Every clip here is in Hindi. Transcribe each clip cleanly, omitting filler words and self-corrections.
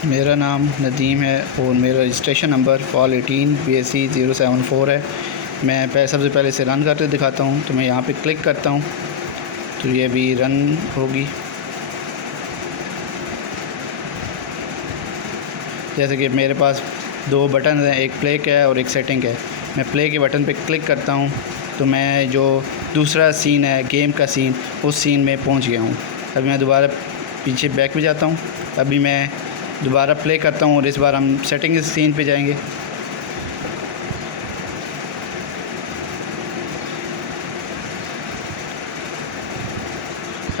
मेरा नाम नदीम है और मेरा रजिस्ट्रेशन नंबर फॉल 18 BSc 074 है। मैं सबसे पहले इसे रन करके दिखाता हूँ। तो मैं यहाँ पे क्लिक करता हूँ तो ये अभी रन होगी। जैसे कि मेरे पास दो बटन हैं, एक प्ले का है और एक सेटिंग है। मैं प्ले के बटन पे क्लिक करता हूँ तो मैं जो दूसरा सीन है गेम का सीन, उस सीन में पहुँच गया हूँ। अभी मैं दोबारा पीछे बैक पे जाता हूँ। अभी मैं दोबारा प्ले करता हूँ और इस बार हम सेटिंग सीन पे जाएंगे।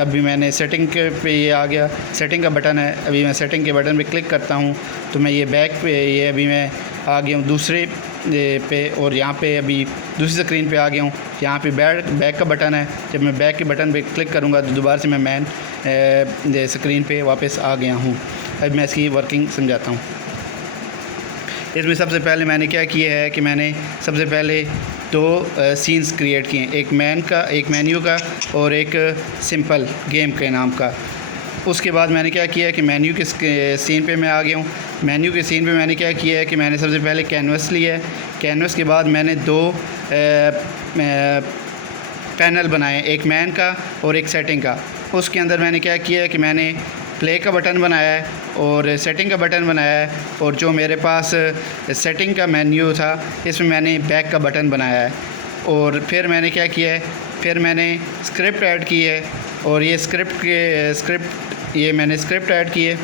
अभी मैंने सेटिंग के पे ये आ गया, सेटिंग का बटन है। अभी मैं सेटिंग के बटन पे क्लिक करता हूँ तो मैं ये बैक पे, ये अभी मैं आ गया हूँ दूसरे पे, और यहाँ पे अभी दूसरी स्क्रीन पे आ गया हूँ। यहाँ पे बैक का बटन है। जब मैं बैक के बटन पे क्लिक करूँगा तो दोबारा से मैं मेन स्क्रीन पे वापस आ गया हूँ। अब मैं इसकी वर्किंग समझाता हूँ। इसमें सबसे पहले मैंने क्या किया है कि मैंने सबसे पहले दो सीन्स क्रिएट किए, एक मैन का, एक मेन्यू का और एक सिंपल गेम के नाम का। उसके बाद मैंने क्या किया है कि मेन्यू के सीन पे मैं आ गया हूँ। मेन्यू के सीन पे मैंने क्या किया है कि मैंने सबसे पहले कैनवस लिया है। कैनवस के बाद मैंने दो पैनल बनाए, एक मैन का और एक सेटिंग का। उसके अंदर मैंने क्या किया है कि मैंने प्ले का बटन बनाया है और सेटिंग का बटन बनाया है, और जो मेरे पास सेटिंग का मेन्यू था इसमें मैंने बैक का बटन बनाया है। और फिर मैंने क्या किया है, फिर मैंने स्क्रिप्ट ऐड की है, और ये मैंने स्क्रिप्ट ऐड की है।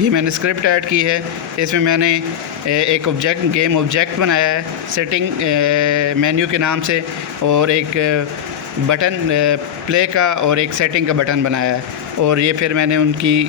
ये मैंने स्क्रिप्ट ऐड की है। इसमें मैंने एक गेम ऑब्जेक्ट बनाया है सेटिंग मेन्यू के नाम से, और एक बटन प्ले का और एक सेटिंग का बटन बनाया है। और ये फिर मैंने उनके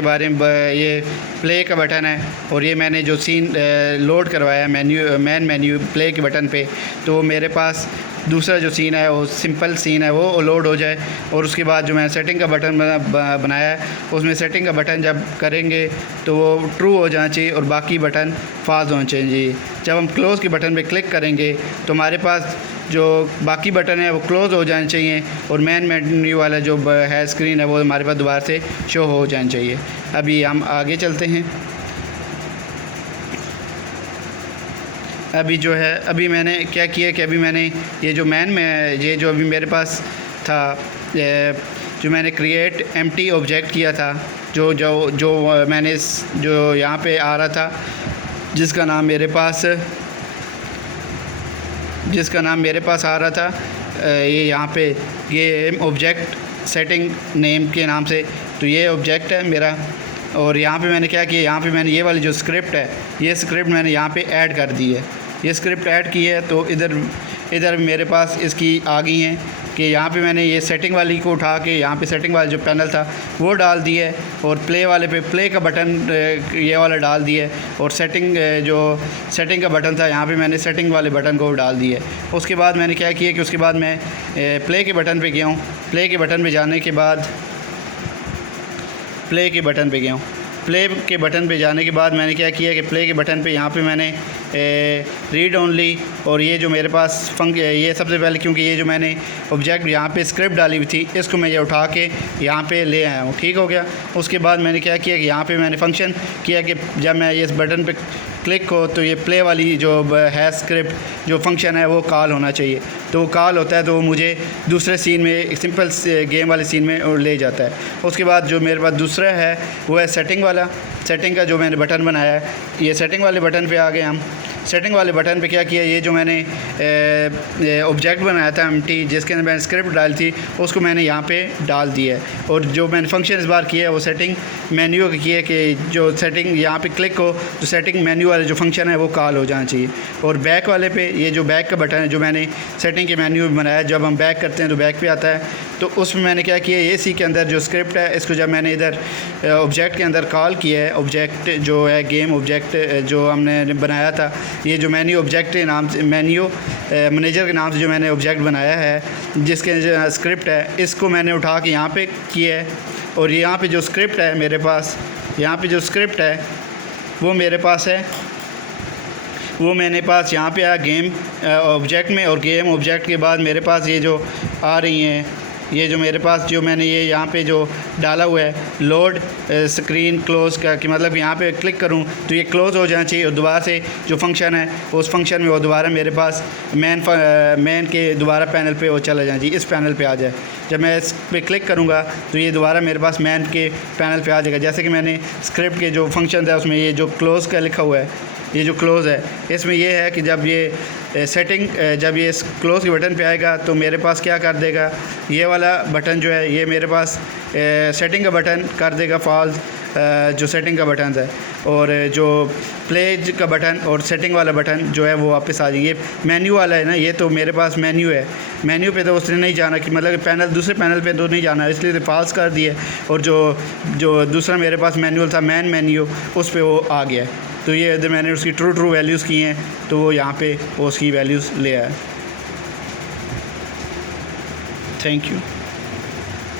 बारे में, ये प्ले का बटन है और ये मैंने जो सीन लोड करवाया मेन मेन्यू प्ले के बटन पे, तो मेरे पास दूसरा जो सीन है वो सिंपल सीन है, वो लोड हो जाए। और उसके बाद जो मैंने सेटिंग का बटन बनाया है, उसमें सेटिंग का बटन जब करेंगे तो वो ट्रू हो जाना चाहिए और बाकी बटन फाल्स होना चाहिए। जब हम क्लोज़ के बटन पे क्लिक करेंगे तो हमारे पास जो बाकी बटन है वो क्लोज़ हो जाने चाहिए, और मेन मेन्यू वाला जो है स्क्रीन है वो हमारे पास दोबारा से शो हो जाना चाहिए। अभी हम आगे चलते हैं। अभी जो है, अभी मैंने क्या किया कि अभी मैंने ये जो अभी मेरे पास था, जो मैंने क्रिएट एम्प्टी ऑब्जेक्ट किया था, जो मैंने जो यहाँ पे आ रहा था, जिसका नाम मेरे पास आ रहा था, ये यहाँ पे गेम ऑब्जेक्ट सेटिंग नेम के नाम से, तो ये ऑब्जेक्ट है मेरा। और यहाँ पे मैंने क्या किया, यहाँ पे मैंने ये वाली जो स्क्रिप्ट है, ये स्क्रिप्ट मैंने यहाँ पे ऐड कर दी है। ये स्क्रिप्ट ऐड की है तो इधर मेरे पास इसकी आ गई हैं कि यहाँ पे मैंने ये सेटिंग वाली को उठा के यहाँ पे सेटिंग वाला जो पैनल था वो डाल दिया है, और प्ले वाले पे प्ले का बटन ये वाला डाल दिया है, और सेटिंग का बटन था यहाँ पे मैंने सेटिंग वाले बटन को डाल दिया है। उसके बाद मैंने क्या किया कि उसके बाद मैं प्ले के बटन पे गया हूँ। प्ले के बटन पे जाने के बाद प्ले के बटन पे जाने के बाद मैंने क्या किया कि प्ले के बटन पे यहाँ पे मैंने रीड ओनली, और ये जो मेरे पास ये सबसे पहले, क्योंकि ये जो मैंने ऑब्जेक्ट यहाँ पे स्क्रिप्ट डाली हुई थी, इसको मैं ये उठा के यहाँ पे ले आया हूँ। ठीक हो गया। उसके बाद मैंने क्या किया कि यहाँ पे मैंने फंक्शन किया कि जब मैं इस बटन पे क्लिक हो तो ये प्ले वाली जो है स्क्रिप्ट जो फंक्शन है वो कॉल होना चाहिए। तो वो कॉल होता है तो वो मुझे दूसरे सीन में, सिंपल गेम वाले सीन में ले जाता है। उसके बाद जो मेरे पास दूसरा है वो है सेटिंग का जो मैंने बटन बनाया है। ये सेटिंग वाले बटन पे आ गए हम। सेटिंग वाले बटन पे क्या किया, ये जो मैंने ऑब्जेक्ट बनाया था एम्प्टी, जिसके अंदर मैंने स्क्रिप्ट डाली थी, उसको मैंने यहाँ पे डाल दिया है। और जो मैंने फंक्शन इस बार किया है वो सेटिंग मेन्यू का किया है कि जो सेटिंग यहाँ पे क्लिक हो तो सेटिंग मेन्यू वाले जो फंक्शन है वो कॉल हो जाना चाहिए। और बैक वाले पे, ये जो बैक का बटन है जो मैंने सेटिंग के मेन्यू में बनाया, जब हम बैक करते हैं तो बैक पे आता है, तो उसमें मैंने क्या किया, ए सी के अंदर जो स्क्रिप्ट है इसको जब मैंने इधर ऑब्जेक्ट के अंदर कॉल किया है, ऑब्जेक्ट जो है गेम ऑब्जेक्ट जो हमने बनाया था, ये जो मेन्यू ऑब्जेक्ट के नाम से, मेन्यू मैनेजर के नाम से जो मैंने ऑब्जेक्ट बनाया है, जिसके जो स्क्रिप्ट है, इसको मैंने उठा के यहाँ पे किया है। और यहाँ पे जो स्क्रिप्ट है मेरे पास, यहाँ पे जो स्क्रिप्ट है वो मेरे पास है, वो मैंने पास यहाँ पे आया गेम ऑब्जेक्ट में, और गेम ऑब्जेक्ट के बाद मेरे पास ये जो आ रही हैं ये जो मेरे पास जो मैंने ये यहाँ पे जो डाला हुआ है लोड स्क्रीन क्लोज़ का, कि मतलब यहाँ पे क्लिक करूँ तो ये क्लोज़ हो जाना चाहिए और दोबारा से जो फंक्शन है उस फंक्शन में वो दोबारा मेरे पास मेन के दोबारा पैनल पे वो चला जाए जी, इस पैनल पे आ जाए। जब मैं इस पर क्लिक करूँगा तो ये दोबारा मेरे पास मेन के पैनल पे आ जाएगा। जैसे कि मैंने स्क्रिप्ट के जो फंक्शन है उसमें ये जो क्लोज़ का लिखा हुआ है, ये जो क्लोज़ है इसमें ये है कि जब ये सेटिंग जब ये क्लोज़ के बटन पे आएगा तो मेरे पास क्या कर देगा, ये वाला बटन जो है ये मेरे पास सेटिंग का बटन कर देगा फॉल्स, जो सेटिंग का बटन है, और जो प्ले का बटन और सेटिंग वाला बटन जो है वो वापस आ जाएगी। ये मेन्यू वाला है ना, ये तो मेरे पास मेन्यू है, मेन्यू पे तो उसने नहीं जाना कि मतलब पैनल दूसरे पैनल पे तो नहीं जाना, इसलिए तो फॉल्स कर दिए। और जो दूसरा मेरे पास मैनुअल था मेन मेन्यू, उस पर वो आ गया। तो ये इधर मैंने उसकी ट्रू वैल्यूज़ की हैं तो वो यहाँ पे वो उसकी वैल्यूज़ ले आया। Thank you.